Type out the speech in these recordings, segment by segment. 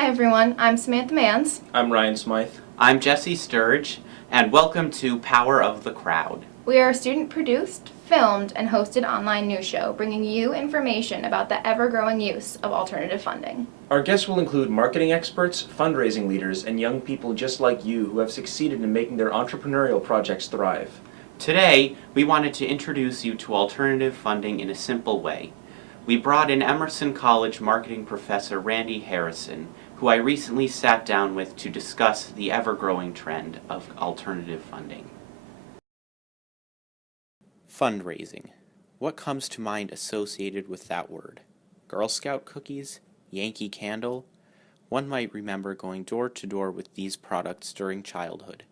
Hi everyone, I'm Samantha Mans. I'm Ryan Smythe. I'm Jesse Sturge, and welcome to Power of the Crowd. We are a student-produced, filmed, and hosted online news show bringing you information about the ever-growing use of alternative funding. Our guests will include marketing experts, fundraising leaders, and young people just like you who have succeeded in making their entrepreneurial projects thrive. Today, we wanted to introduce you to alternative funding in a simple way. We brought in Emerson College marketing professor Randy Harrison, who I recently sat down with to discuss the ever-growing trend of alternative funding. Fundraising. What comes to mind associated with that word? Girl Scout cookies? Yankee Candle? One might remember going door to door with these products during childhood.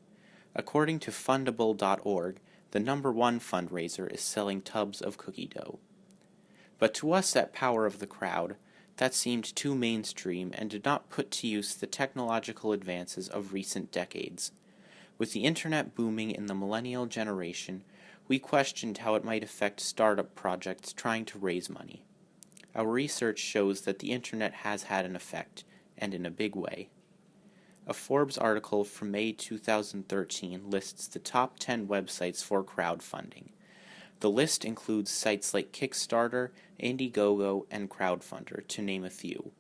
According to Fundable.org, the #1 fundraiser is selling tubs of cookie dough. But to us at Power of the Crowd, that seemed too mainstream and did not put to use the technological advances of recent decades. With the internet booming in the millennial generation, we questioned how it might affect startup projects trying to raise money. Our research shows that the internet has had an effect, and in a big way. A Forbes article from May 2013 lists the top 10 websites for crowdfunding. The list includes sites like Kickstarter, Indiegogo, and Crowdfunder, to name a few.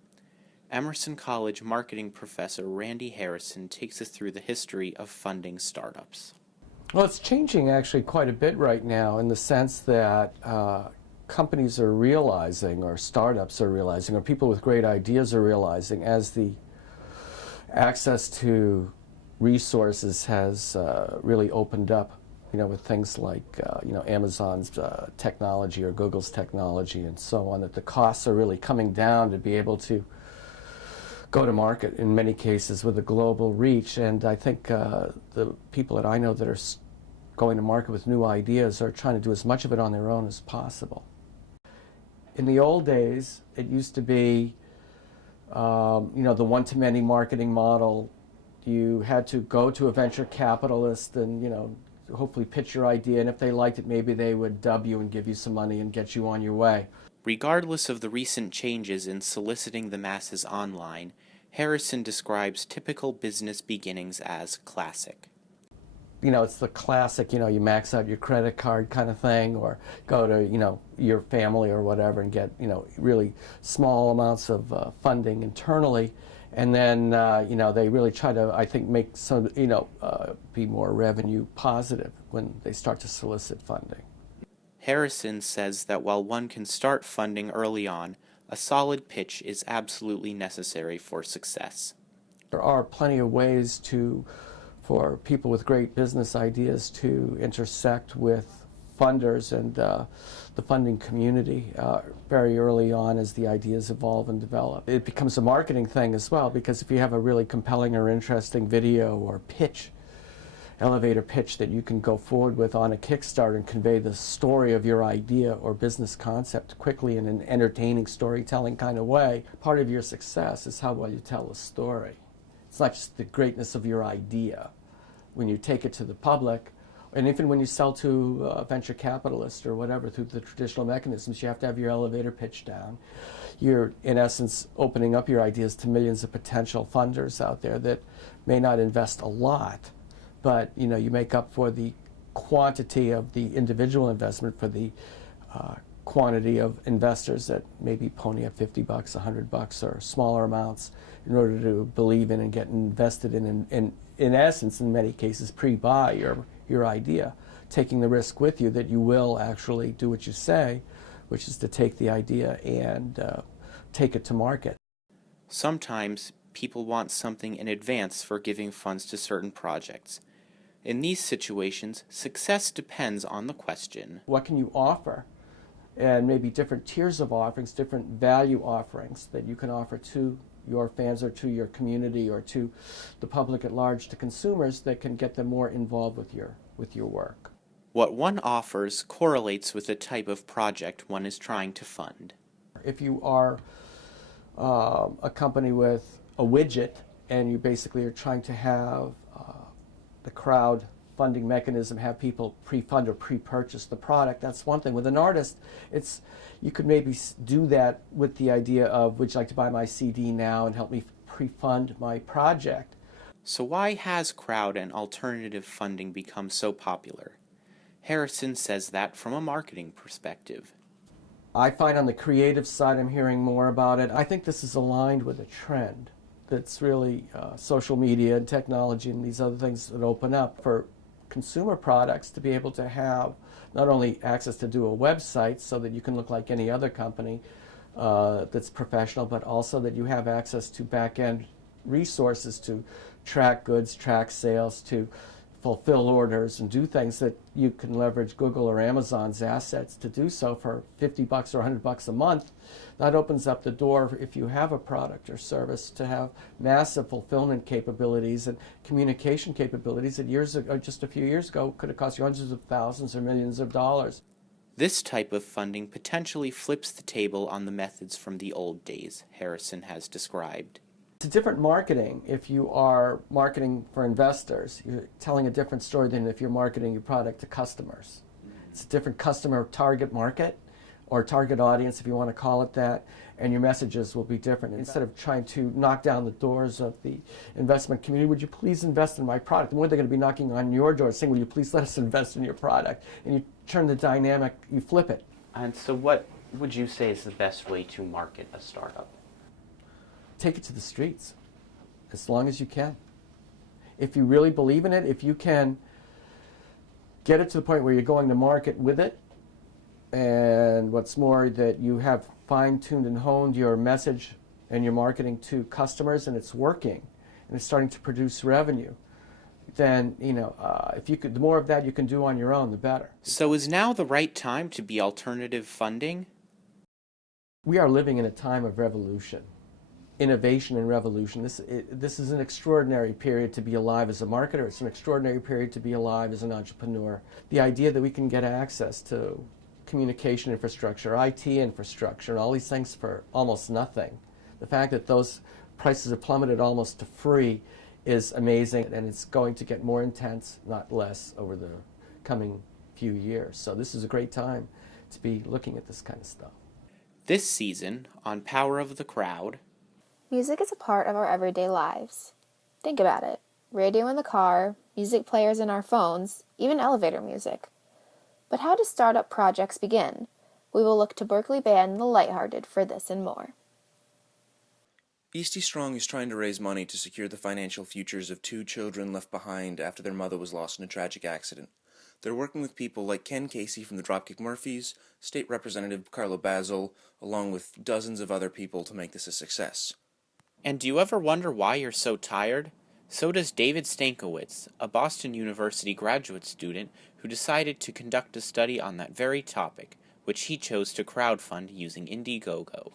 Emerson College marketing professor Randy Harrison takes us through the history of funding startups. Well, it's changing actually quite a bit right now in the sense that companies are realizing, or startups are realizing, or people with great ideas are realizing, as the access to resources has really opened up, with things like, Amazon's technology or Google's technology and so on, that the costs are really coming down to be able to go to market in many cases with a global reach. And I think the people that I know that are going to market with new ideas are trying to do as much of it on their own as possible. In the old days, it used to be, the one-to-many marketing model. You had to go to a venture capitalist and, hopefully pitch your idea, and if they liked it, maybe they would dub you and give you some money and get you on your way. Regardless of the recent changes in soliciting the masses online, Harrison describes typical business beginnings as classic. It's the classic, you max out your credit card kind of thing, or go to, your family or whatever and get, really small amounts of funding internally. And then, they really try to, I think, make some, be more revenue positive when they start to solicit funding. Harrison says that while one can start funding early on, a solid pitch is absolutely necessary for success. There are plenty of ways for people with great business ideas to intersect with funders and the funding community very early on as the ideas evolve and develop. It becomes a marketing thing as well, because if you have a really compelling or interesting video or pitch, elevator pitch that you can go forward with on a Kickstarter and convey the story of your idea or business concept quickly in an entertaining storytelling kind of way, part of your success is how well you tell a story. It's not just the greatness of your idea. When you take it to the public, and even when you sell to a venture capitalist or whatever through the traditional mechanisms, you have to have your elevator pitch down. You're, in essence, opening up your ideas to millions of potential funders out there that may not invest a lot, but you make up for the quantity of the individual investment for the quantity of investors that maybe pony up $50, $100, or smaller amounts in order to believe in and get invested in essence, in many cases, pre-buy your idea, taking the risk with you that you will actually do what you say, which is to take the idea and take it to market. Sometimes people want something in advance for giving funds to certain projects. In these situations, success depends on the question: what can you offer? And maybe different tiers of offerings, different value offerings that you can offer to your fans or to your community or to the public at large, to consumers, that can get them more involved with your work. What one offers correlates with the type of project one is trying to fund. If you are a company with a widget and you basically are trying to have the crowd funding mechanism have people pre-fund or pre-purchase the product, that's one thing. With an artist, you could maybe do that with the idea of, would you like to buy my CD now and help me pre-fund my project. So why has crowd and alternative funding become so popular? Harrison says that from a marketing perspective. I find on the creative side I'm hearing more about it. I think this is aligned with a trend that's really social media and technology and these other things that open up for consumer products to be able to have not only access to do a website so that you can look like any other company that's professional, but also that you have access to back-end resources to track goods, track sales, to fulfill orders and do things that you can leverage Google or Amazon's assets to do so for $50 or $100 a month. That opens up the door, if you have a product or service, to have massive fulfillment capabilities and communication capabilities that years ago, just a few years ago, could have cost you hundreds of thousands or millions of dollars. This type of funding potentially flips the table on the methods from the old days, Harrison has described. It's a different marketing. If you are marketing for investors, you're telling a different story than if you're marketing your product to customers. It's a different customer target market, or target audience if you want to call it that, and your messages will be different. Instead of trying to knock down the doors of the investment community, would you please invest in my product? The more they're going to be knocking on your door saying, will you please let us invest in your product? And you turn the dynamic, you flip it. And so what would you say is the best way to market a startup? Take it to the streets as long as you can. If you really believe in it, if you can get it to the point where you're going to market with it, and what's more, that you have fine-tuned and honed your message and your marketing to customers and it's working and it's starting to produce revenue, then, if you could, the more of that you can do on your own, the better. So is now the right time to be alternative funding? We are living in a time of revolution. Innovation and revolution. This is an extraordinary period to be alive as a marketer. It's an extraordinary period to be alive as an entrepreneur. The idea that we can get access to communication infrastructure, IT infrastructure, and all these things for almost nothing. The fact that those prices have plummeted almost to free is amazing, and it's going to get more intense, not less, over the coming few years. So this is a great time to be looking at this kind of stuff. This season, on Power of the Crowd, music is a part of our everyday lives. Think about it. Radio in the car, music players in our phones, even elevator music. But how do startup projects begin? We will look to Berkeley band The Lighthearted for this and more. Beastie Strong is trying to raise money to secure the financial futures of 2 children left behind after their mother was lost in a tragic accident. They're working with people like Ken Casey from the Dropkick Murphys, State Representative Carlo Basil, along with dozens of other people to make this a success. And do you ever wonder why you're so tired? So does David Stankiewicz, a Boston University graduate student who decided to conduct a study on that very topic, which he chose to crowdfund using Indiegogo.